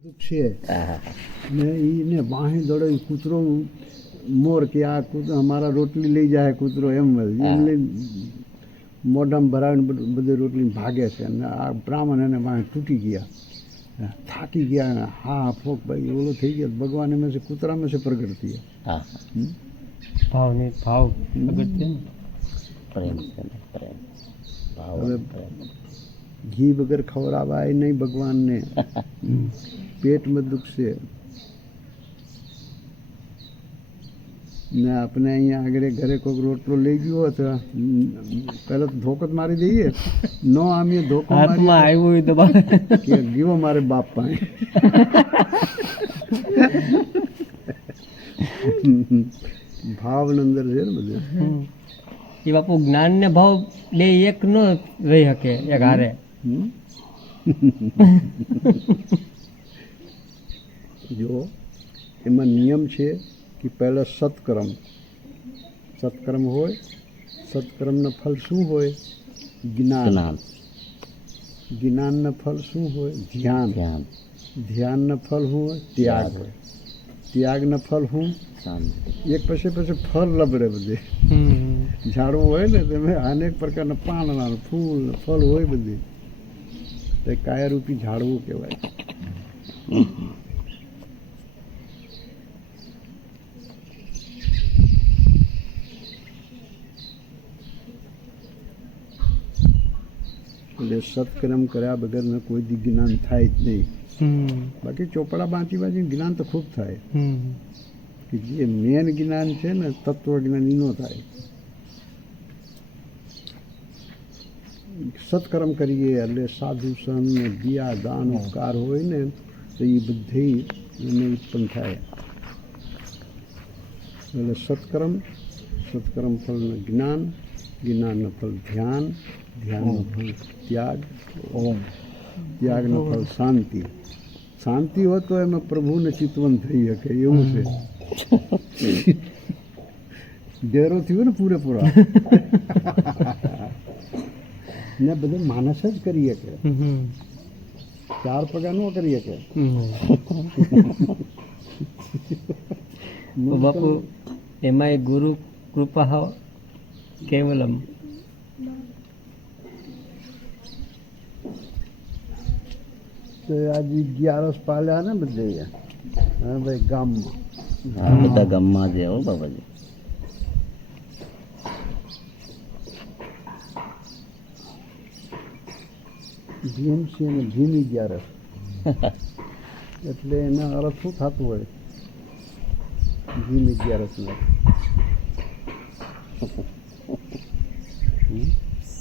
છે ને એને વાહી દોડે કૂતરો મોર કે આ કૂતરો અમારા રોટલી લઈ જાય કૂતરો એમ લઈ મોઢામાં ભરાવીને બધી રોટલી ભાગે છે અને આ બ્રાહ્મણ એને વાહે તૂટી ગયા થાકી ગયા હા ફોક ભાઈ ઓલો થઈ ગયો ભગવાન એમાં છે કૂતરામાં છે પ્રગટ થયા ભાવની ભાવ પ્રગટ છે ને પ્રેમ છે ને પ્રેમ ભાવ હવે પ્રેમ ઘી વગર ખવડાવાય નહીં ભગવાનને પેટમાં દુઃખ છે ને આપણે અહીંયા આગળ ઘરે કોઈક રોટલો લઈ ગયો હતો પહેલા તો ધોકો જ મારી દઈએ નો આમ ધોકો હાથમાં આવ્યું હોય તો કે ગયો મારે બાપ પાસે ભાવ અંદર છે ને બધું એ બાપુ જ્ઞાન ને ભાવ બે એક નો રહી શકે એક હારે. જો એમાં નિયમ છે કે પહેલાં સત્કર્મ હોય સત્કર્મનું ફળ શું હોય જ્ઞાન જ્ઞાનનું ફળ શું હોય ધ્યાન ધ્યાનનું ફળ શું હોય ત્યાગ ત્યાગનું ફળ શું શાંતિ એક પછી ફળ લબડે બધે ઝાડવું હોય ને તમે અનેક પ્રકારના પાનના ફૂલ ફળ હોય બધી તે કાયારૂપી ઝાડવું કહેવાય. એટલે સત્કર્મ કર્યા વગરને કોઈ દી જ્ઞાન થાય જ નહીં. બાકી ચોપડા વાંચી જ્ઞાન તો ખૂબ થાય કે જે મેન જ્ઞાન છે ને તત્વ જ્ઞાન એ ન થાય. સત્કર્મ કરીએ એટલે સાધુ સંત દિયા દાન ઉપકાર હોય ને તો એ બધી એને ઉત્પન્ન થાય. એટલે સત્કર્મ ફળનું જ્ઞાન જ્ઞાનનું ફળ ધ્યાન ધ્યાનનું ફળ ત્યાગ ત્યાગનું ફળ શાંતિ શાંતિ હોય તો એમાં પ્રભુને ચિતવન થઈ શકે એવું છે. ડેરો થયો ને પૂરેપૂરા ને બધું માણસ જ કરી શકે ચાર પગા ન કરી શકે. બાપુ એમાં ગુરુ કૃપા કેવલમ આજે 11 પાલ્યા ને બધે હા ભાઈ ગામમાં બધા ગામમાં જ હો બાબાજી. ભીમ છે ને ભીમ 11 એટલે એના અર્થ શું થતું હોય ભીમ 11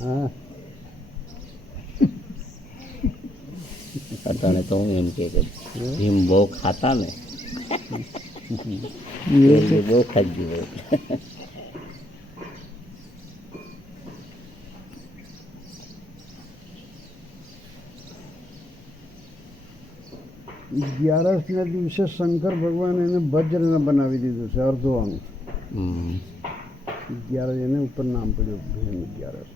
હા અટાણે તો હું એમ કે ભીમ બહુ ખાતા ને બહુ ખાઈ ગયું. અગિયારસના દિવસે શંકર ભગવાન એને વજ્રને બનાવી દીધું છે અર્ધો અંગ. 11 એને ઉપર નામ પડ્યું ભીમ 11.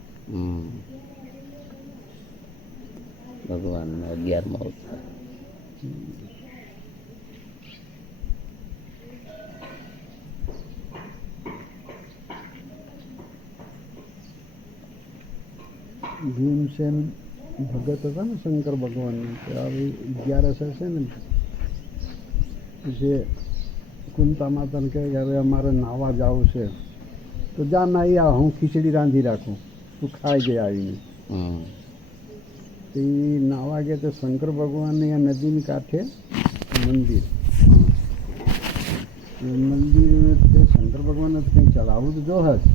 ભગવાન 11મો અવતાર. ભીમસેન ભગત હતા ને શંકર ભગવાનના આવી 11 હશે ને જે કુંતા માતાને કહે કે હવે અમારે નાહવા જવું છે તો જા નાહી આ હું ખીચડી રાંધી રાખું તું ખાઈ ગયા આવીને. એ નાહવા ગયા તો શંકર ભગવાનને આ નદીની કાંઠે મંદિર તે શંકર ભગવાનને કંઈ ચડાવવું તો જો હશ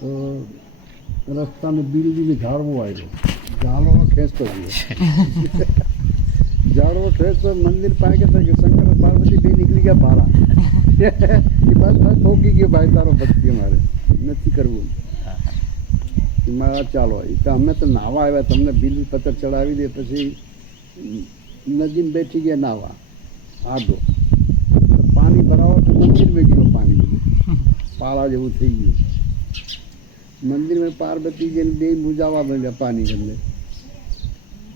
તો રસ્તામાં બીડી ઝાડવો આવ્યો ઝાડવો ખેંચતો મંદિર પાસે થઈ ગયો શંકર પાર્વતી બે નીકળી ગયા ભાડા એ બસ ઠોકી ગયો ભાઈ તારો ભક્તિ મારે નથી કરવું મારા ચાલો એ તો અમે તો નાહવા આવ્યા તમને બિલ પત્ર ચડાવી દે પછી નદીમાં બેઠી ગયા નાહવા આડો પાણી ભરાવો તો મંદિરમાં ગયો પાણી બધું પાળા જેવું થઈ ગયું. મંદિરમાં પાર્વતીજીને બે બુજાવા મળ્યા પાણી અંદર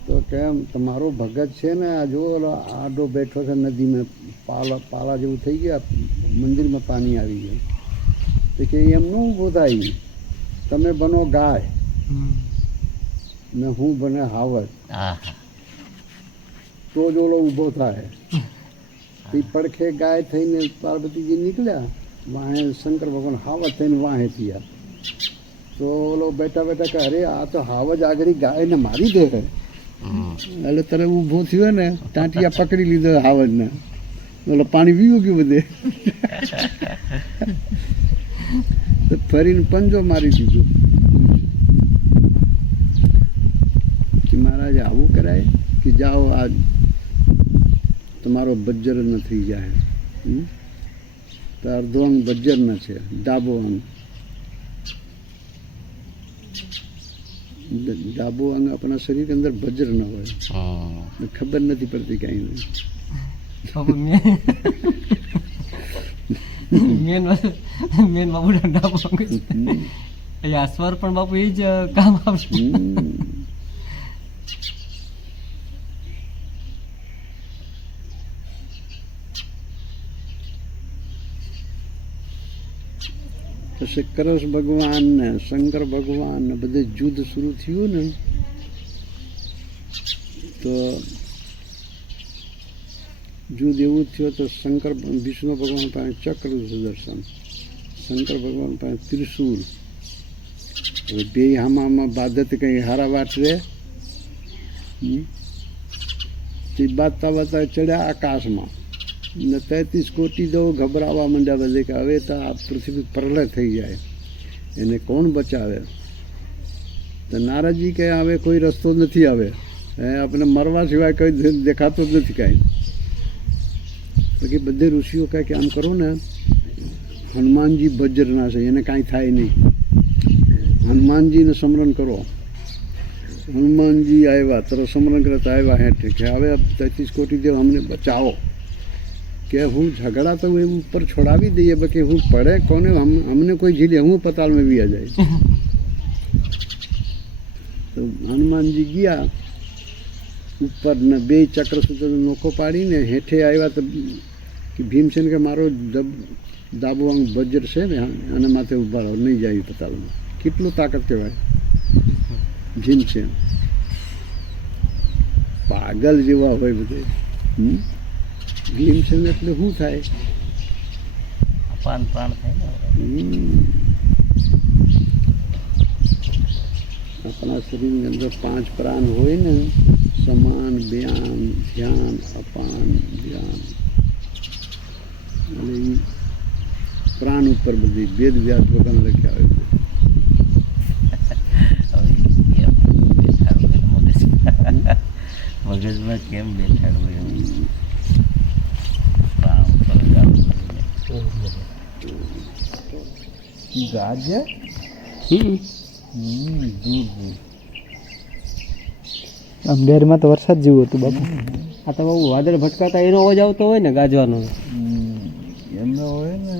તો કેમ તમારો ભગત છે ને આ જો ઓલો આડો બેઠો છે નદીમાં પાળા જેવું થઈ ગયા, મંદિરમાં પાણી આવી ગયું. તો કે એમનું ઊભો થાય, તમે બનો ગાય ને હું બને હાવજ, તો જ ઓલો ઊભો થાય. એ પડખે ગાય થઈને પાર્વતીજી નીકળ્યા, વાહે શંકર ભગવાન હાવજ થઈને વાહે થયા. તો ઓલો બેઠા બેઠા કે અરે આ તો હાવજ આગળ ગાયને મારી દે. એટલે તરત ઊભો થયો ને ટાંટિયા પકડી લીધો હાવજને, ઓલો પાણી પીવું ગયું બધે. તો ફરીને પંજો મારી દીધો કે મહારાજ આવું કરાય કે જાઓ આજ તમારો બજ્જર ન થઈ જાય. તો અડધો અંગ બજ્જર ન છે, ડાબો અંગ. ડાબો અંગ આપણા શરીર અંદર બજ્ર ન હોય, ખબર નથી પડતી કાંઈ નહીં. મેન બાપુ ડાબો અંગ આ સ્વર પણ બાપુ એ જ કામ આવશે. પછી કૃષ્ણ ભગવાન ને શંકર ભગવાન ને બધે યુદ્ધ શરૂ થયું ને, તો યુદ્ધ એવું થયું તો શંકર વિષ્ણુ ભગવાન પાસે ચક્ર સુદર્શન, શંકર ભગવાન પાસે ત્રિશૂલ. હવે બે આમાં બાધત કંઈ હારા વાટ રહે. તે બાજતા બાજતા ચડ્યા આકાશમાં ને 33 કોટી દો ગભરાવા માંડ્યા બધે કે હવે તો આ પૃથ્વી પ્રલય થઈ જાય, એને કોણ બચાવે. તો નારદજી કહે હવે કોઈ રસ્તો નથી, હવે આપણે મરવા સિવાય કંઈ દેખાતો જ નથી કાંઈ. બાકી બધે ઋષિઓ કહે કે આમ કરો ને, હનુમાનજી વજ્રના છે, એને કાંઈ થાય નહીં, હનુમાનજીને સ્મરણ કરો. હનુમાનજી આવ્યા તરત સ્મરણ કરતા આવ્યા હેઠે કે હવે 33 કોટી દેવ અમને બચાવો. કે હું ઝઘડા તો એવું ઉપર છોડાવી દઈએ, બાકી હું પડે કોને, અમને કોઈ ઝીલે, હું પતાળમાં વી જાય. તો હનુમાનજી ગયા ઉપર ને બે ચક્ર સૂત્ર નોખો પાડીને હેઠે આવ્યા. તો ભીમસેન કે મારો ડાબો અંગ વજ્ર છે ને અને માથે ઉભા રહો, નહીં જાય પતાળમાં. કેટલું તાકાત કહેવાય ભીમસેન. પાગલ જેવા હોય બધે. ભીમસેન એટલે શું થાય, આપણા શરીરની અંદર 5 પ્રાણ હોય ને, સમાન, જ્ઞાન, ધ્યાન, અપાન, ધ્યાન. અને એ પ્રાણ ઉપર બધી વેદ વ્યાસ ભગવાન લખ્યા હોય. મગજમાં કેમ બેઠાડવું ગાજે દૂર દૂર. અમદાવાદમાં તો વરસાદ જેવું હતું બાપુ. આ તો બાપુ વાદળ ભટકાતા એનો અવાજ આવતો હોય ને ગાજવાનો, એમને હોય ને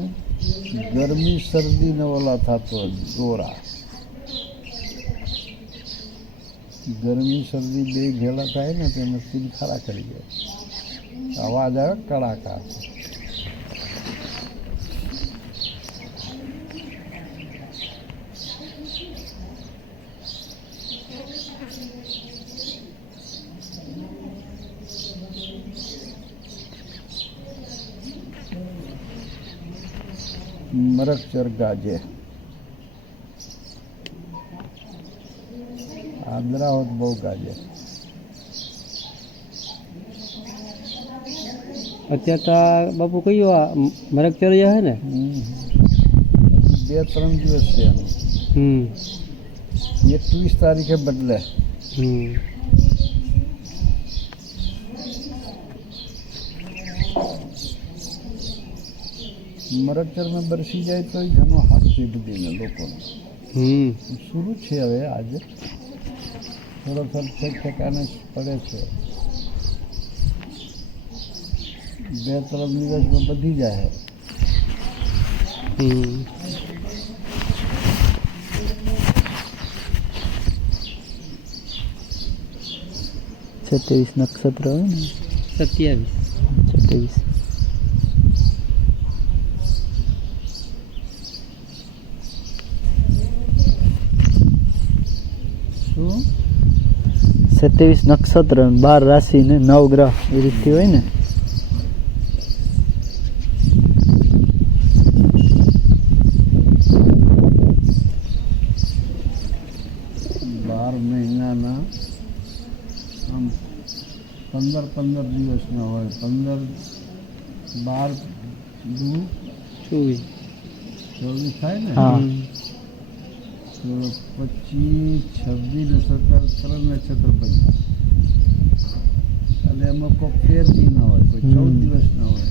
ગરમી શરદી ને ઓલા થતો દોરા. ગરમી શરદી બે ભેળા થાય ને તો એમાં સીલ ખરા કરી જાય, અવાજ આવે કડાકા. મરકચર ગાજે, આંદ્રાવત બહુ ગાજે. અત્યારે તો બાપુ કયો આ મરકચરિયા હે ને, 2-3 દિવસ છે એનું. 21 તારીખે બદલે. મરકચરમાં બરસી જાય તો ઘણો હાથ છે બધીને લોકોને. શરૂ છે હવે આજે થોડો ઠેકાને પડે છે. 2-3 દિવસમાં બધી જાય. 27 નક્ષત્ર હોય ને 27. 27. શું 27 નક્ષત્ર 12 રાશિ ને 9 ગ્રહ એ રીતથી હોય ને. બાર મહિનાના આમ 15 દિવસના હોય. 15 12 દુ 24 થાય ને. હા. તો 25, 26 ને 17 ત્રણ નક્ષત્ર બન્યા. એટલે એમાં કોઈ 13 દી ના હોય, કોઈ 14 દિવસ ના હોય.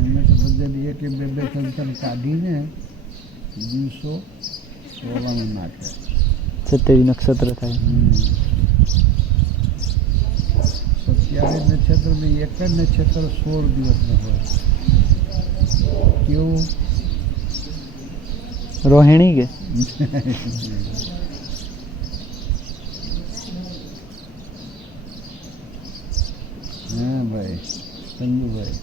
એમાં તો બધાની એક 2 ત્રણ કાઢીને દિવસો રોવામાં નાખે. 27 નક્ષત્ર થાય. 27 નક્ષત્ર બી એક જ નક્ષત્ર 16 દિવસના હોય. કેવું? રોહિણી કે હા ભાઈ ચંદુભાઈ,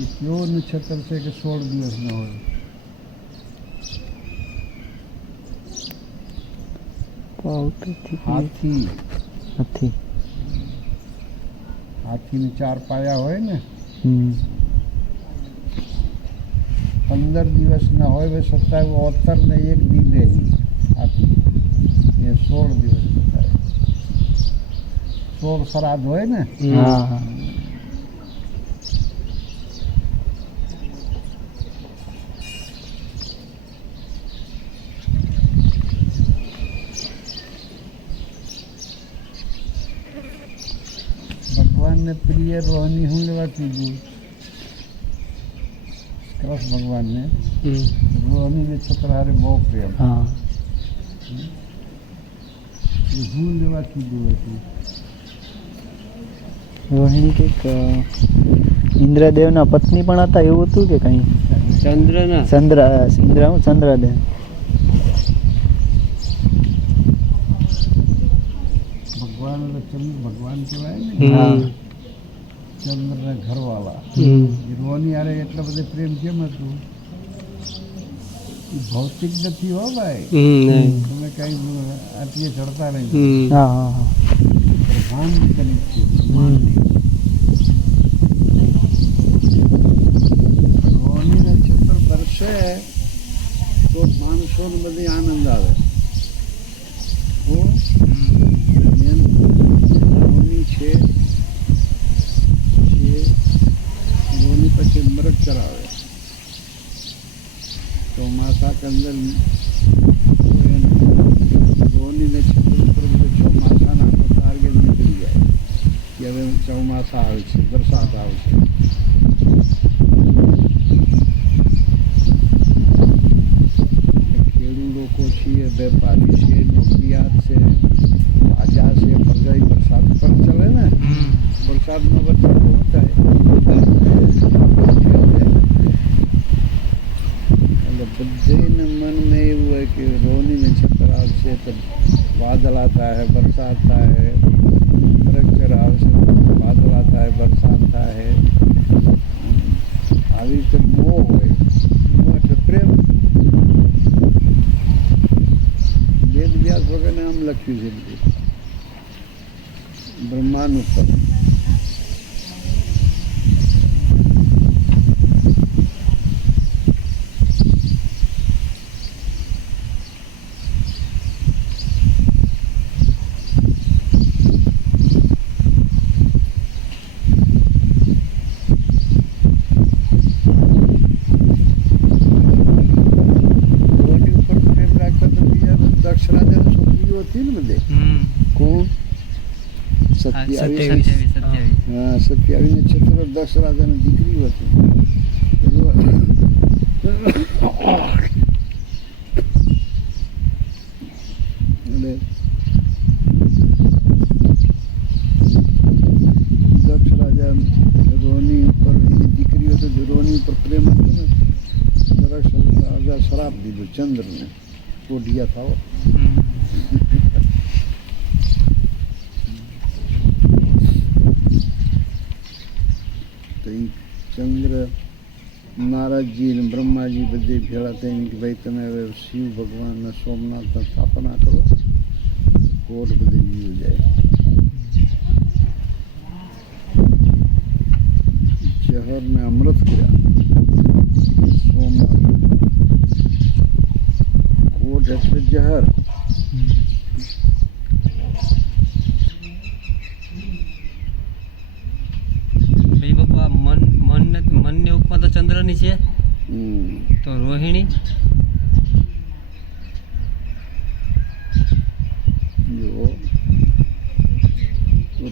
એ કેવો નક્ષત્ર છે કે 16 દિવસના હોય? હાથી. નથી. હાથીને 4 પાયા હોય ને. 15 દિવસના હોય. 27 ને 1 દી રહે હાથી. એ 16 દિવસ થાય. 16 શ્રાદ્ધ હોય ને. હા. ભગવાનને પ્રિય રોહિણી હું લેવા કીધું? કૃષ્ણ ભગવાનને રોહિણી નક્ષત્ર હારે બહુ પ્રેમ. હા. એ હું લેવા કીધું હતું? રોહિણી કંઈક ઇન્દ્રદેવના પત્ની પણ હતા એવું હતું કે કંઈ? ચંદ્રદેવ. ભગવાન એટલે ચંદ્ર ભગવાન કહેવાય ને. હા. ચંદ્રના ઘરવાળા. એ રોહિણી હારે એટલા બધા પ્રેમ કેમ હતું? એ ભૌતિક નથી હો ભાઈ. તમે કઈ આટલી ચડતા નહીં. હા હા હા. પ્રધાન કરી છે. રોહિણી નક્ષત્ર બરસે તો માણસોને બધી આનંદ આવે. રોહિણી છે રોહિણી પછી મૃગ ચરાવે. ચોમાસા કે અંદર રોહિણી નક્ષત્ર ઉપર ચોમાસાના ટાર્ગેટ નીકળી જાય કે હવે ચોમાસા આવે છે, વરસાદ આવશે. ખેડૂત લોકો છીએ, વેપારી છે, નોકરિયાત છે, રાજા છે, પ્રજા વરસાદ પર ચલે ને. વરસાદનો વરસાદ બહુ થાય એટલે બધાના મનમાં એવું હોય કે રોહિણી નક્ષત્ર આવશે તો વાદળ आता है, વરસાદ થાય. મૃગચર આવશે, વાદળ आता है, વરસાદ થાય. આવી રીતે મોહ હોય. મોહ એટલે પ્રેમ. વેદ વ્યાસ વગરને આમ લખ્યું છે બધું બ્રહ્માંડ ઉપર. હતી ને બધે. કોણ? 27. હા, 27 નક્ષત્ર દક્ષ રાજાની દીકરી હતી. એટલે દક્ષ રાજા રોહિણી ઉપર એની દીકરીઓ તો રોહિણી ઉપર પ્રેમ હતો ને. દક્ષ રાજા શ્રાપ દીધો ચંદ્રને, કોઢિયા થાવ. ચંદ્ર નારદજી ને બ્રહ્માજી બધે ભેળા થઈને કે ભાઈ તમે હવે શિવ ભગવાનને સોમનાથની સ્થાપના કરો, કોટ બધે વીયું જાય. જહરને અમૃત કર્યા સોમનાથ. કોટ એટલે જહર. ભાઈ બાપુ આ મનની ઉપમા તો ચંદ્રની છે, તો રોહિણી જો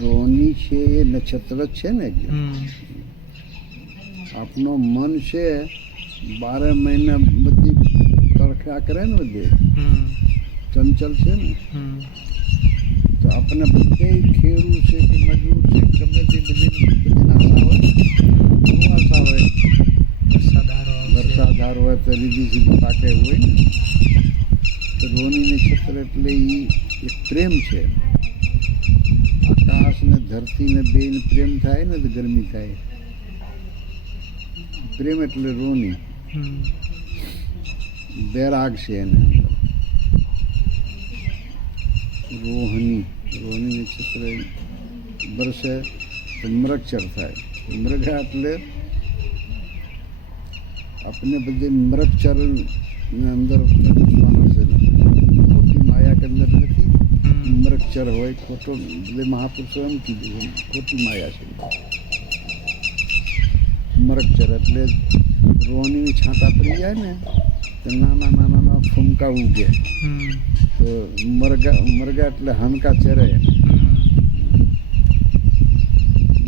રોહિણી છે એ નક્ષત્ર જ છે ને. આપનો મન છે 12 મહિના બધી તડખા કરે ને, બધે ચંચલ છે ને. તો આપણે બધે ખેડૂ છે કે મજૂર છે ગમે તે બધી આશા હોય. શું આશા હોય? વરસાદ હોય તો રીધી સીધી પાકે હોય ને. તો રોહિણી નક્ષત્ર એટલે એ એક પ્રેમ છે. આકાશ ને ધરતી ને બેને પ્રેમ થાય ને તો ગરમી થાય. પ્રેમ એટલે રોહિણી. બેરાગ છે એને અંદર. રોહિણી નક્ષત્ર વર્ષે તો મૃગચર થાય. મૃગા એટલે अपने बदे मृगचर अंदर खोटी माया के अंदर नहीं. मृगचर हो खोटो बदे महापुरुषो एम कीधुं खोटी माया है. मृगचर એટલે રોહિણી છાંટા પડી જાય ને તો નાના નાના ફૂંકા ઉગે. તો મરગા એટલે હનકા ચરે.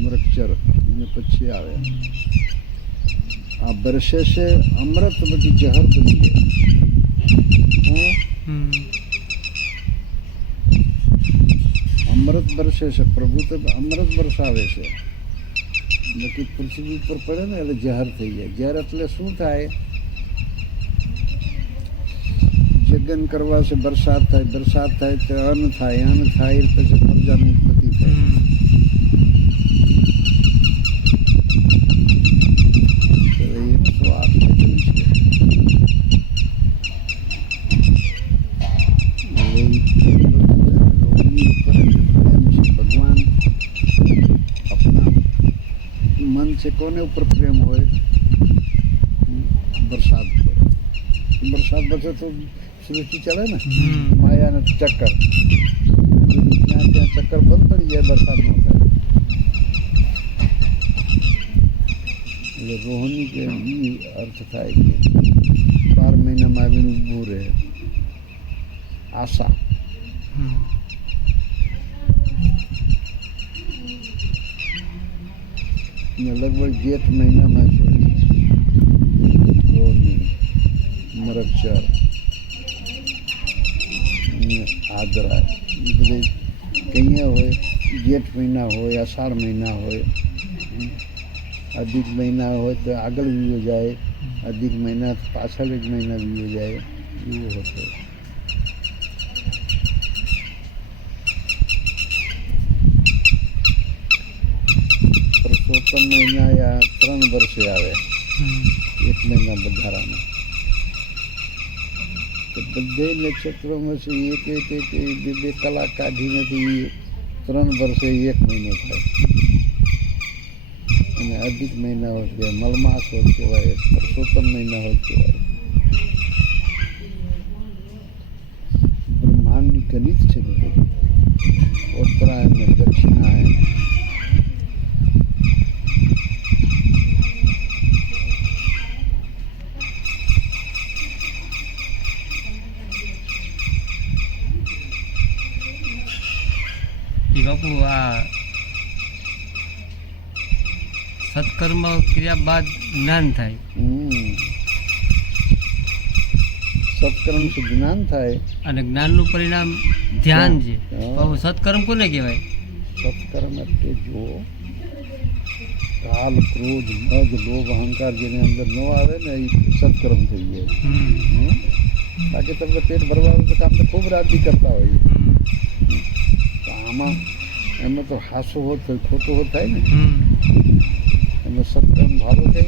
મૃગચર અને પછી આવે આ બરસે છે અમૃત બધી જહર બની ગઈ. અમૃત બરસે છે. પ્રભુ તો અમૃત બરસાવે છે. બાકી પૃથ્વી ઉપર પડે ને એટલે જહર થઈ જાય. જહર એટલે શું થાય? જગન કરવા છે વરસાદ થાય. વરસાદ થાય તો અન્ન થાય. અન્ન થાય પછી પ્રજાની ઉત્પત્તિ થાય. से कोने ऊपर प्रेम हो? बरसात पर. बरसात बरसे तो सृष्टि चले ना. माया ने चक्कर चक्कर बंद पड़ी जाए बरसात में होता है. रोहिणी के ये अर्थ था कि 12 महीना में आवीने ઊભું રહે. आशा. लगभग जेठ महीना में मृगचर आदरा बधे कहीं हो. जेठ महीना हो, आषाढ़ महीना हो, अधिक महीना हो तो आगळ वीयो जाए. अधिक महीना तो पाछळ एक महीना वीयो जाए. एवं होते. परसोत्तम महीना या 3 वर्षे आवे. 1 महीना बधाराना. तो बधे नक्षत्रों में से एक बे कला काढ़ी ने 3 वर्षे 1 महीनो थाय. અને અધિક મહિના હોય કે મલમાસ હોય કહેવાય. પરસોત્તમ મહિના હોય કહેવાય. બ્રહ્માંડની ગણિત છે બધું. ઉત્તરાયણ ને દક્ષિણાયન. બાપુ આ સત્કર્મ ક્રિયા બાદ જ્ઞાન થાય. સત્કર્મ થી જ્ઞાન થાય અને જ્ઞાનનું પરિણામ ધ્યાન છે. બાપુ સત્કર્મ કોને કહેવાય? સત્કર્મ એટલે જો કાલ ક્રોધ મદ લોભ અહંકાર જેને અંદર ન આવે ને એ સત્કર્મ થઈ જાય. બાકી તમને પેટ ભરવાનું તો કામ તો ખૂબ રાતથી કરતા હોઈએ. આમાં એમાં તો હાસો હોત ખોટો હોત થાય ને. અમે સત્કર્મ ભાવો છે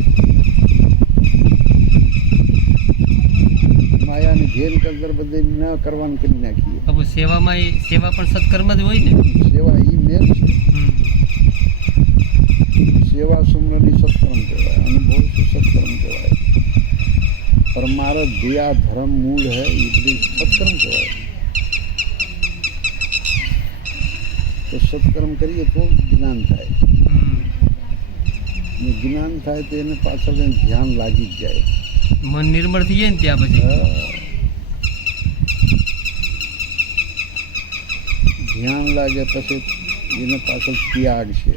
માયાની ઘેર કદર બધે ન કરવાનું કરી નાખીએ. બાપુ સેવામાં સેવા પણ સત્કર્મ જ હોય ને. સેવા એ મેન છે. હમ. સેવા સુમરણી સત્કર્મ કહેવાય, અનુભવ છે સત્કર્મ કહેવાય. પરમારથ દિયા ધર્મ મૂળ હૈ એ બધી સત્કર્મ કહેવાય. તો સત્કર્મ કરીએ તો જ્ઞાન થાય. હમ. ને જ્ઞાન થાય તો એને પાછળ એને ધ્યાન લાગી જ જાય. મન નિર્મળ થઈ જાય ને ત્યાં પછી. ધ્યાન લાગે પછી એને પાછળ ત્યાગ છે.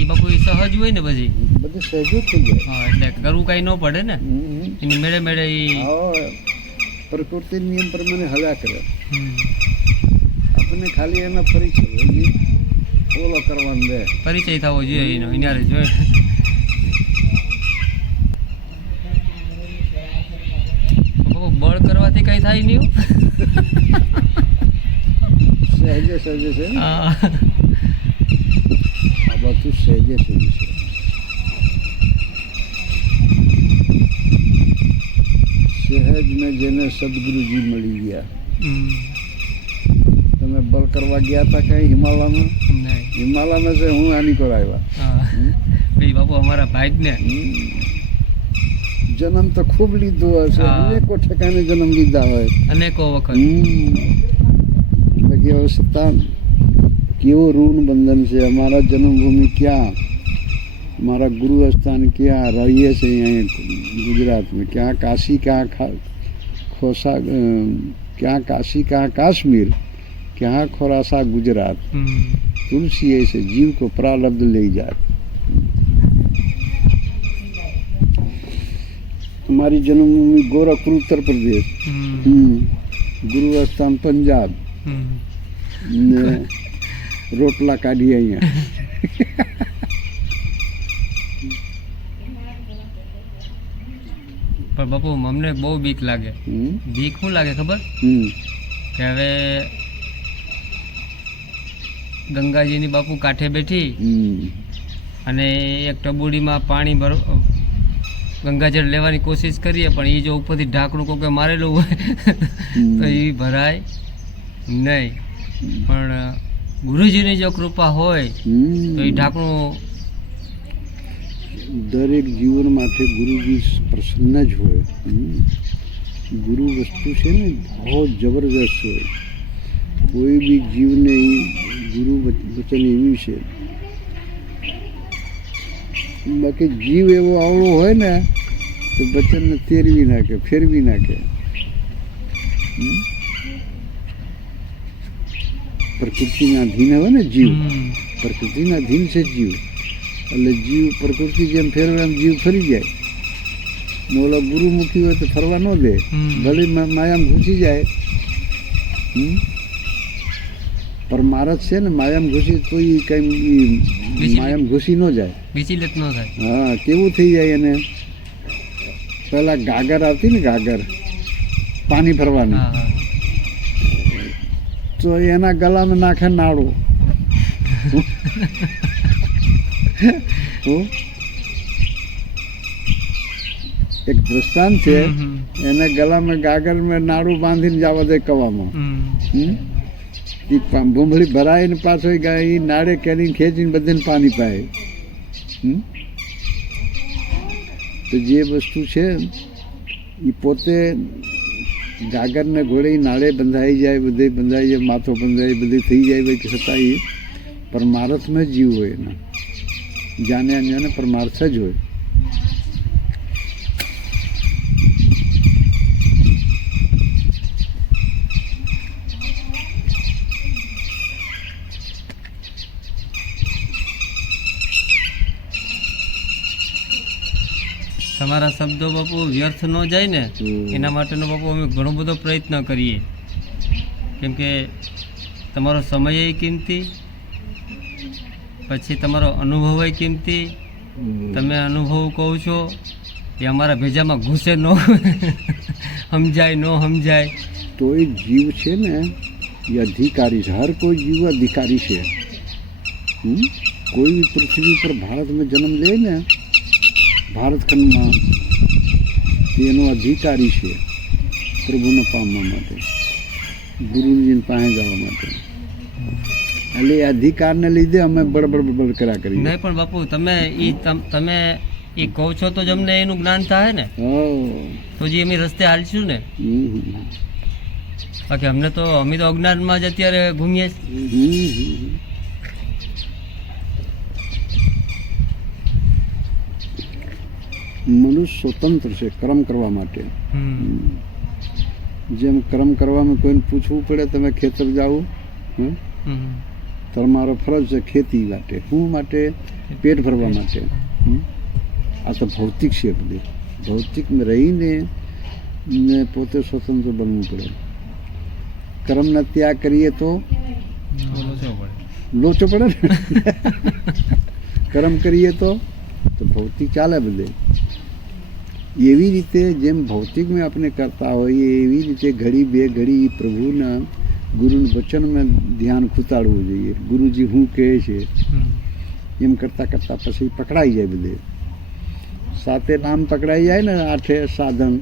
એ બાપુ એ સહજ હોય ને પછી બધું સહેજો થઈ જાય. હા, એટલે કરવું કાંઈ ન પડે ને. એની મેળે મેળે એ પ્રકૃતિ નિયમ પ્રમાણે હલ્યા કરે. હમ. આપણને ખાલી એના પરિચય હજી ઓલો કરવાનું દે. પરિચય થવો જોઈએ એનો એનારે જોઈએ. બાપુ બળ કરવાથી કઈ થાય નહીં હો. સહેજે સહેજે છે ને. હા. આ બધું સહેજે સહેજે છે. સહેજને જેને સદગુરુજી મળી ગયા. હમ. તમે બલ કરવા ગયા હતા કઈ હિમાલયમાં? નહીં. હિમાલયમાં છે હું આની પર આવ્યા. હા. ભાઈ બાપુ અમારા ભાઈ જ ને. જન્મ તો ખૂબ લીધો હશે. હા. અનેકો ઠેકાણે જન્મ લીધા હોય. અનેકો વખત. બાકી હવે છતાં કેવું ઋણ બંધન છે. અમારા જન્મભૂમિ ક્યાં, મારા ગુરુ સ્થાન ક્યાં, રહીએ છીએ અહીંયા ગુજરાતમાં. ક્યાં કાશી, ક્યાં ખોસા, ક્યાં કાશી, ક્યાં કાશ્મીર, ક્યાં ખોરાસા गुजरात. હમ. तुलसी ऐसे जीव को प्रारब्ध ले जाए. हमारी जन्मभूमि गोरखपुर उत्तर प्रदेश, હમ. गुरु स्थान पंजाब હમ. ने रोटला काढ़ी અહીંયા. પણ બાપુ અમને બહુ બીક લાગે. બીક શું લાગે ખબર? કે હવે ગંગાજીની બાપુ કાંઠે બેઠી અને એક ટબુડીમાં પાણી ગંગાજળ લેવાની કોશિશ કરીએ, પણ એ જો ઉપરથી ઢાંકણું કોકે મારેલું હોય તો એ ભરાય નહીં. પણ ગુરુજીની જો કૃપા હોય તો એ ઢાંકણું. દરેક જીવન માટે ગુરુજી પ્રસન્ન જ હોય. ગુરુ વસ્તુ છે ને બહુ જબરદસ્ત હોય. કોઈ બી જીવને ગુરુ વચન એવી છે. બાકી જીવ એવો આવડો હોય ને તો વચનને તેરવી નાખે, ફેરવી નાખે. પ્રકૃતિના અધીન હોય ને જીવ, પ્રકૃતિના અધીન છે જીવ. એટલે જીવ પ્રકૃતિ જેમ ફેરવે એમ જીવ ફરી જાય. ને ઓલા ગુરુમુખી હોય તો ફરવા ન દે. ભલે માયામાં ઘૂસી જાય. પરમારથ છે ને માયામાં ઘૂસી તો એ કઈ માયામાં ઘૂસી ન જાય. વિચલિત ન થાય. હા, કેવું થઈ જાય એને. પેલા ગાગર આવતી ને, ગાગર પાણી ભરવાની, હા, હા. તો એના ગળામાં નાખે નાડું. એક દ્રષ્ટાંત છે. એને ગળામાં ગાગર મેં નાડું બાંધીને જવા દે કવામાં. ભૂંભળી ભરાય ને પાછો એ નાડે કેરી ખેંચીને બધાને પાણી પાય. તો જે વસ્તુ છે એ પોતે ગાગરને ઘોડે નાડે બંધાઈ જાય, બધે બંધાઈ જાય, માથો બંધાય, બધી થઈ જાય. ભાઈ છતાં એ પરમાર્થમાં જીવ હોય એના. જાને અન્યને પરમાર્થ જ હોય. તમારા શબ્દો બાપુ વ્યર્થ ન જાય ને એના માટેનો બાપુ અમે ઘણો બધો પ્રયત્ન કરીએ. કેમ કે તમારો સમય કિંમતી, પછી તમારો અનુભવ કિંમતી. તમે અનુભવ કહો છો એ અમારા ભેજામાં ઘૂસે ન સમજાય ન સમજાય. તો એ જીવ છે ને એ અધિકારી છે. હર કોઈ જીવ અધિકારી છે. કોઈ બી પૃથ્વી પર ભારતમાં જન્મ લે ને ભારતખંડમાં એનો અધિકારી છે પ્રભુને પામવા માટે, ગુરુજીને પાસે જવા માટે. એટલે એ અધિકારને લીધે અમે બળબડ કર્યા કરીએ. નહીં પણ બાપુ તમે એ કહો છો તો જ અમને એનું જ્ઞાન થાય ને, તો જે અમે રસ્તે હાલશું ને. બાકી અમે તો અજ્ઞાનમાં જ અત્યારે ઘૂમીએ છીએ. મનુષ્ય સ્વતંત્ર છે કર્મ કરવા માટે. જેમ કર્મ કરવામાં કોઈને પૂછવું પડે તમે ખેતર જાઓ, તમારો ફરજ છે ખેતી માટે. શું માટે? પેટ ભરવા માટે. આ તો ભૌતિક છે બધું. ભૌતિકમાં રહીને ને પોતે સ્વતંત્ર બનવું પડે. કર્મના ત્યાગ કરીએ તો લોચો પડે ને. કર્મ કરીએ તો ભૌતિક ચાલે બધે. એવી રીતે જેમ ભૌતિકમાં આપણે કરતા હોઈએ એવી રીતે ઘડી બે ઘડી પ્રભુના ગુરુના વચનમાં ધ્યાન ખૂતાડવું જોઈએ. ગુરુજી શું કહે છે એમ કરતાં કરતાં પછી પકડાઈ જાય બધે. સાતે નામ પકડાઈ જાય ને, આઠે સાધન,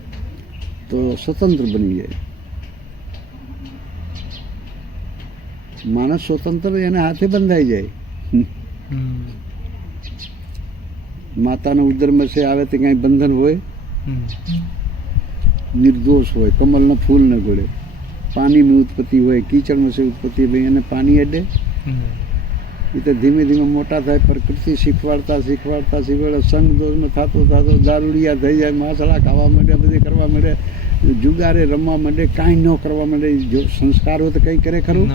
તો સ્વતંત્ર બની જાય માણસ. સ્વતંત્ર એને હાથે બંધાઈ જાય. માતાના ઉદરમાં છે આવે તો કાંઈ બંધન હોય? નિર્દોષ હોય, કમલના ફૂલ ન ગળે. પાણીની ઉત્પત્તિ હોય, કીચડમાં છે ઉત્પત્તિ, ભાઈ એને પાણી અડે? એ તો ધીમે ધીમે મોટા થાય, પ્રકૃતિ શીખવાડતા સંગ દોષમાં થતો દારૂડિયા થઈ જાય, માછલા ખાવા માંડે, બધી કરવા માંડે, જુગારે રમવા માંડે, કાંઈ ન કરવા માંડે. જો સંસ્કાર હોય તો કંઈ કરે ખરું?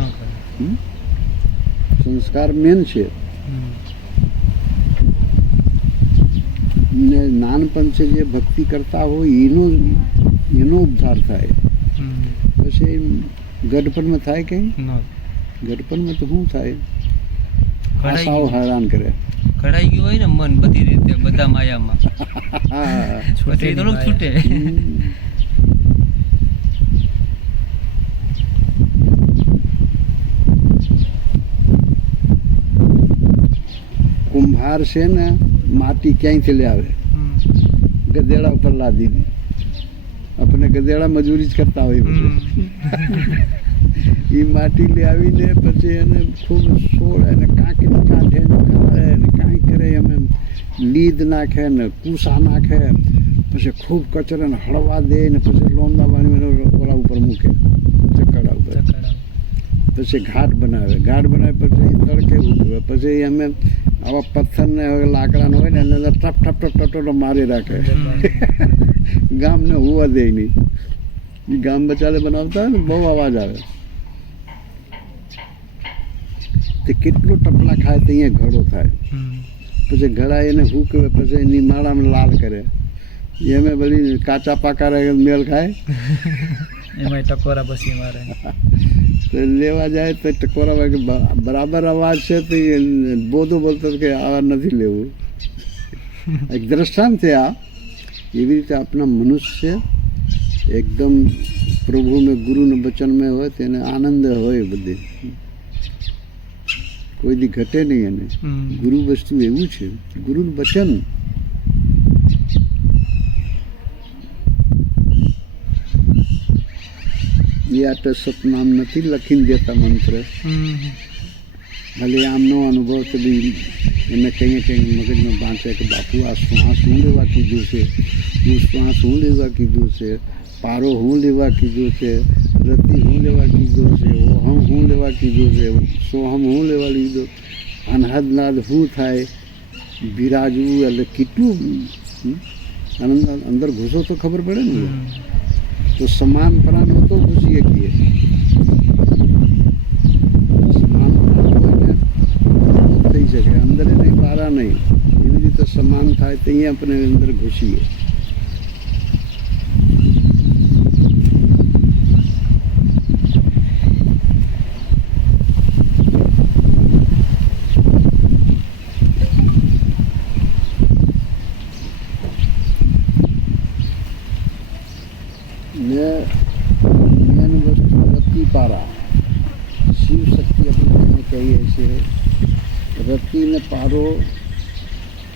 સંસ્કાર મેન છે. ને નાનપણ છે જે ભક્તિ કરતા હોય એનો ઉદ્ધાર થાય. પછી ગઢપણમાં થાય કંઈ? ગઢપણમાં તો શું થાય? આશાઓ હેરાન કરે. કઢાઈ ગયું હોય ને મન બધી રીતે, બધા માયામાં. પછી થોડુંક છૂટે. કુંભાર છે ને માટી ક્યાંયથી લે આવે? ગધેડા ઉપર લાદીને. આપણે ગધેડા મજૂરી જ કરતા હોય. એ માટી લઈ આવીને પછી એને ખૂબ સોળે ને કાંકરી કાઢે ને કાઢે ને કાંઈ કરે, એમ લીદ નાખે ને કૂસા નાખે, પછી ખૂબ કચરે ને હળવા દે ને પછી લોંદા વાળીને ઓલા ઉપર મૂકે, ચકડા ઉપર. પછી ઘાટ બનાવે પછી તડકે ઉગવે. પછી અમે આવા પથ્થરને લાકડાનો હોય ને એને ટપ ટપ ટપ ટપ મારી રાખે. ગામને હોવા દે નહીં. એ ગામ બચાલે બનાવતા હોય ને બહુ અવાજ આવે. તે કેટલો ટપલા ખાય તો અહીંયા ઘડો થાય. પછી ઘડા એને હૂકવે, પછી એની માળામાં લાલ કરે. એમે બધી કાચા પાકા મેલ ખાય. એમાં ટકોરા પછી મારે તો લેવા જાય તો ટકોરા બરાબર અવાજ છે તો બોધો બોલતો કે આવા નથી લેવું. એક દ્રષ્ટાંત છે આ. એવી રીતે આપણા મનુષ્ય એકદમ પ્રભુને ગુરુને વચનમાં હોય તેને આનંદ હોય બધે, કોઈ દી ઘટે નહીં. એને ગુરુ વસ્તુ એવું છે, ગુરુનું વચન. એ આટ સતનામ નથી લખીને દેતા મંત્ર, ખાલી આમનો અનુભવ તો બી એને કંઈ મગજમાં બાંધે કે બાપુ આ શ્વાસ શું લેવા કીધું છે, શ્વાસ શું લેવા કીધું છે, પારો શું લેવા કીધું છે, રતિ શું લેવા કીધું છે, ઓહમ શું લેવા કીધું છે, સોહમ શું લેવા લીધું, અનહદનાદ શું થાય, બિરાજવું એટલે કેટલું અંદર ઘૂસો તો ખબર પડે ને. તો સમાન પ્રાણ તો ઘૂસી શકીએ. સમાન પ્રાણ હોય ને થઈ શકે, અંદર નહીં બારા નહીં. એવી રીતે સમાન થાય તો અહીંયા આપણે અંદર ઘૂસીએ. મેન વસ્તુ રતિપારા, શિવ શક્તિ આપણે કહીએ છીએ. રતિ ને પારો,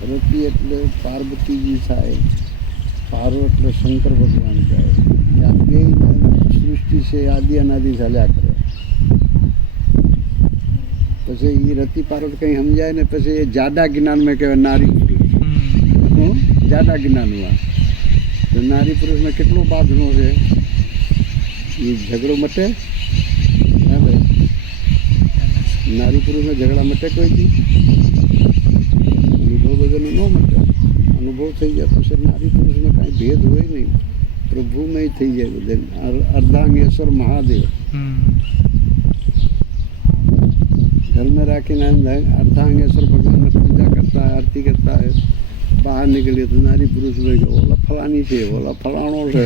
રતિ એટલે પાર્વતીજી થાય, પારો એટલે શંકર ભગવાન થાય. આ બે સૃષ્ટિ છે આદિ અનાદિ ચાલ્યા કરે. પછી એ રતિ પારો કંઈ સમજાય ને પછી એ જાડા જ્ઞાનમાં કહેવાય નારી પુરુષ. જાડા જ્ઞાનમાં તો નારી પુરુષને કેટલો બાંધનો છે, એ ઝઘડો મટે. હા ભાઈ, નારી પુરુષનો ઝઘડા મટે કોઈથી? અનુભવ બધાનો ન મટે. અનુભવ થઈ જાય પછી નારી પુરુષને કાંઈ ભેદ હોય નહીં, પ્રભુમય થઈ જાય બધે. અર્ધાંગેશ્વર મહાદેવ घर में રાખીને અર્ધાંગેશ્વર ભગવાનને પૂજા કરતા હોય, આરતી કરતા હોય, બહાર નીકળીએ તો નારી પુરુષ હોય કે ઓલા ફલાણી છે, ઓલા ફલાણો છે.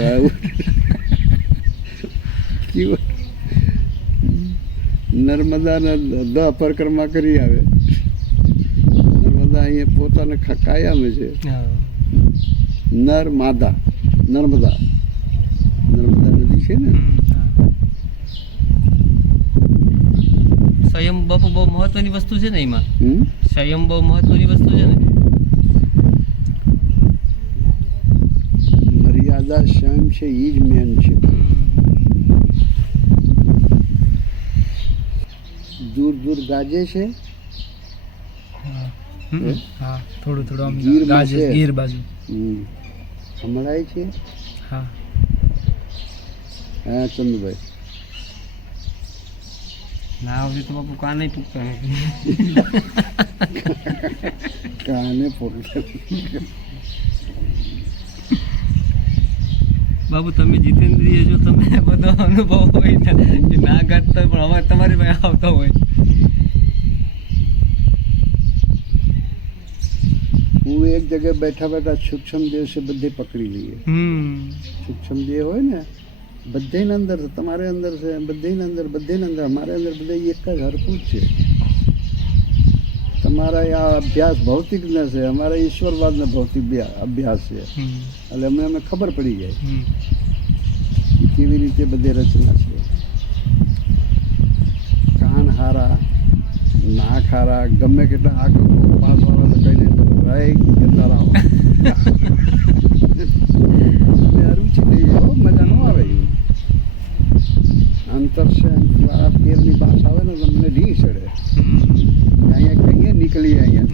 કેવું નર્મદાને 10 પરિક્રમા કરી આવે. નર્મદા અહીંયા પોતાને કાયમ છે. નર્મદા નદી છે ને. સંયમ બાપુ બહુ મહત્વની વસ્તુ છે ને એમાં. સંયમ બહુ મહત્વની વસ્તુ છે ને. મર્યાદા સંયમ છે એ જ મેન છે. દૂર દૂર ગાજે છે. હા, થોડું થોડું આમ ગીરમાં ગાજે, છે. ગીર બાજુ. સંભળાય છે. હા, હા ચંદુભાઈ, ના આવતી તો બાપુ કાન નહીં પૂછતા કાને પોટલે. બાબુ તમે જીતેન્દ્રિય જો તમે બધો અનુભવ હોય ને કે ના ગાતા હોય પણ અવાજ તમારી પાસે આવતો હોય. હું એક જગ્યાએ બેઠા બેઠા સૂક્ષ્મ દેહ છે બધે પકડી લઈએ. સૂક્ષ્મ દેહ હોય ને બધેની અંદર છે, તમારે અંદર છે, બધેની અંદર, અમારે અંદર બધે એક જ હરખું જ છે. તમારા આ અભ્યાસ ભૌતિક ને છે, અમારા ઈશ્વરવાદનો ભૌતિક અભ્યાસ છે. એટલે અમે ખબર પડી જાય કેવી રીતે બધી રચના છે. કાન હારા, નાક હારા, ગમે કેટલા આગળ પાસવાળા તો કહીને રહી જતા રહો. રૂચિ થઈ જાય, મજા ન આવે. અંતર છે 13ની પાસ આવે ને તો મને રીંગ ચડે. અહીંયા કહીએ નીકળીએ અહીંયા.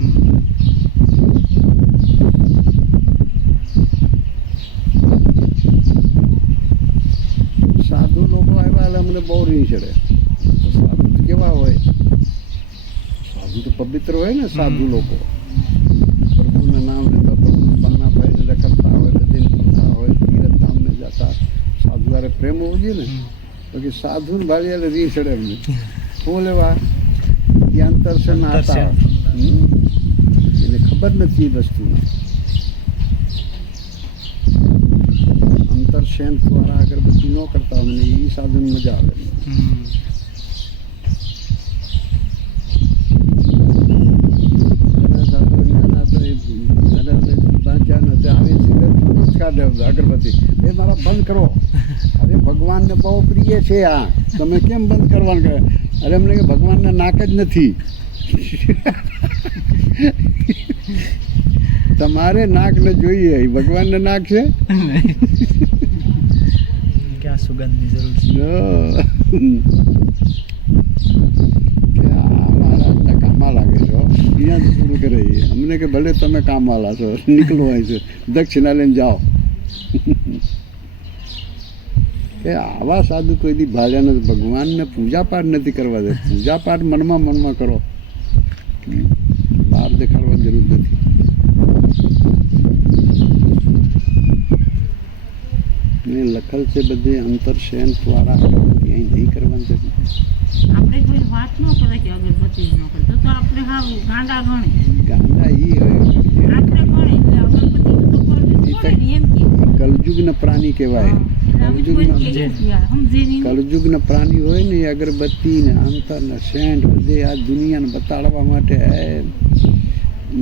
સાધુ લોકો આવ્યા એટલે અમને બહુ રીંગ ચડે. સાધુ કેવા હોય? સાધુ તો પવિત્ર હોય ને. સાધુ લોકો પ્રભુના નામ લેતા, પ્રભુ બહાના ભાઈને રખડતા હોય, બધી કરતા હોય, તીર્થધામને જતા. સાધુ વારે પ્રેમ હોવો જોઈએ ને. બાકી સાધુ ને ભાઈ એટલે રી ચડે એમને. શું લેવા? એ અંતર છે નાતા એને ખબર નથી એ વસ્તુને. અંતર શેન દ્વારા અગરબત્તી ન કરતા અમને એ સાધુને મજા આવે. અગરબત્તી એ મારા બંધ કરો. અરે ભગવાનને બહુ પ્રિય છે આ, તમે કેમ બંધ કરવાનું કહે? અરે એમને કે ભગવાનને નાક જ નથી. તમારે નાક ને જોઈએ, ભગવાનને નાક છે. ક્યાં સુગંધની જરૂર છે. મહારાજને કામમાં લાગે છો, અહીંયા જ પૂરું કરે. અમને કે ભલે તમે કામવાળા છો, નીકળો અહીં છે, દક્ષિણા લઈને જાઓ. એ આવા સાધુ કોઈ દી ભાલ્યા નથી. ભગવાનને પૂજા પાઠ નથી કરવા દે. પૂજા પાઠ મનમાં કરો, બહાર દેખાડવા જરૂર નથી. ને લખેલ છે બધે અંતર શયન દ્વારા અહીં નહીં કરવાનું છે. આપણે કોઈ વાત ન કરે કે અગરબત્તી ન કરે તો આપણે હા ગાંડા ગણે. ગાંડા ઈ હોય. આપણે ગણે એટલે અગરબત્તી તો કરવી જ પડે ને એમ કે. કલયુગના પ્રાણી કહેવાય. કલયુગના પ્રાણી હોય ને એ અગરબત્તી ને અંતર ને સેન્ટ બધે આ દુનિયાને બતાડવા માટે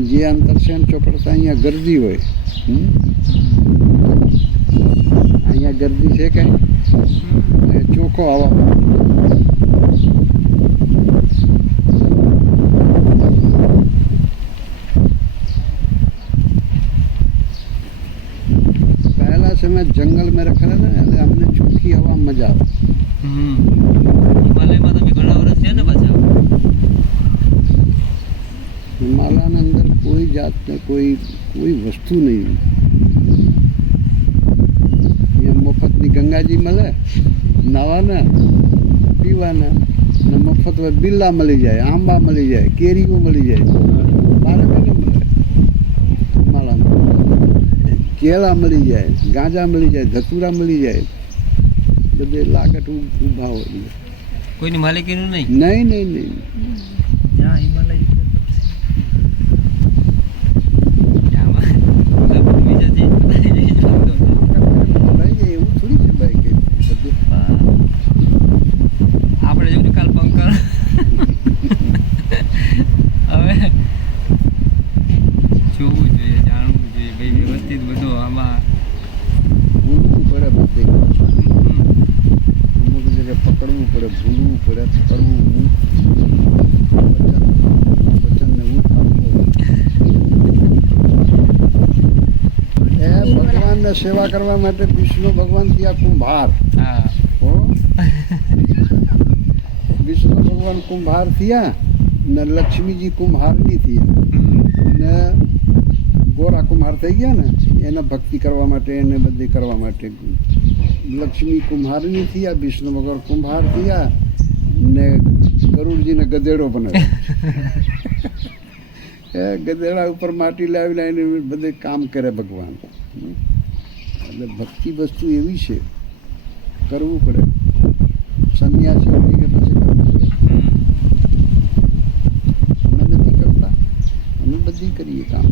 જે અંતર સેન્ટ ચોપડતા અહીંયા ગરદી હોય. અહીંયા ગરદી છે કઈ ચોખ્ખો હવા જંગલમાં રખેલા ને એટલે અમને ચોખ્ખી હવા મજા આવે. હિમાલયમાં તમે ઘણા વર્ષ થયા ને પાછા? હિમાલયના અંદર કોઈ જાતને કોઈ વસ્તુ નહીં. અહીંયા મફતની ગંગાજી મળે, નાવાના, પીવાના, ને મફત બિલ્લા મળી જાય, આંબા મળી જાય, કેરીઓ મળી જાય, 12 મહિને મળે હિમાલયમાં. કેળા મળી જાય, ગાંજા મળી જાય, ધતુરા મળી જાય, બધે લાગટ ઊભા હોય. કોઈની માલિકીનું નહીં? નહીં નહીં નહીં. જ્યાં હિમાલય લઈ જાય એવું થોડી છે ભાઈ કે બધું. આપણે જોયું ને કાલ પંકર હવે જોવું જોઈએ, જાણવું જોઈએ ભાઈ, વ્યવસ્થિત બધું આમાં. ભૂલવું પડે બધે. અમુક જગ્યાએ પકડવું પડે, ભૂલવું પડે, કરવું વચનને એ ભગવાનને સેવા કરવા માટે વિષ્ણુ ભગવાન થયા કુંભાર. હા, હો વિષ્ણુ ભગવાન કુંભાર થયા ને લક્ષ્મીજી કુંભારની થયા ને ગોરા કુંભાર થઈ ગયા ને એને ભક્તિ કરવા માટે, એને બધી કરવા માટે. લક્ષ્મી કુંભારની થયા, વિષ્ણુ ભગવાન કુંભાર થયા ને ગરુડજીને ગધેડો બનાવ્યો. એ ગધેડા ઉપર માટી લાવી લાવીને બધે કામ કરે ભગવાન. એટલે ભક્તિ વસ્તુ એવી છે, કરવું પડે. સંન્યાસી હોય કે પછી કરવું પડે. અમે નથી કરતા, અમે બધી કરીએ કામ.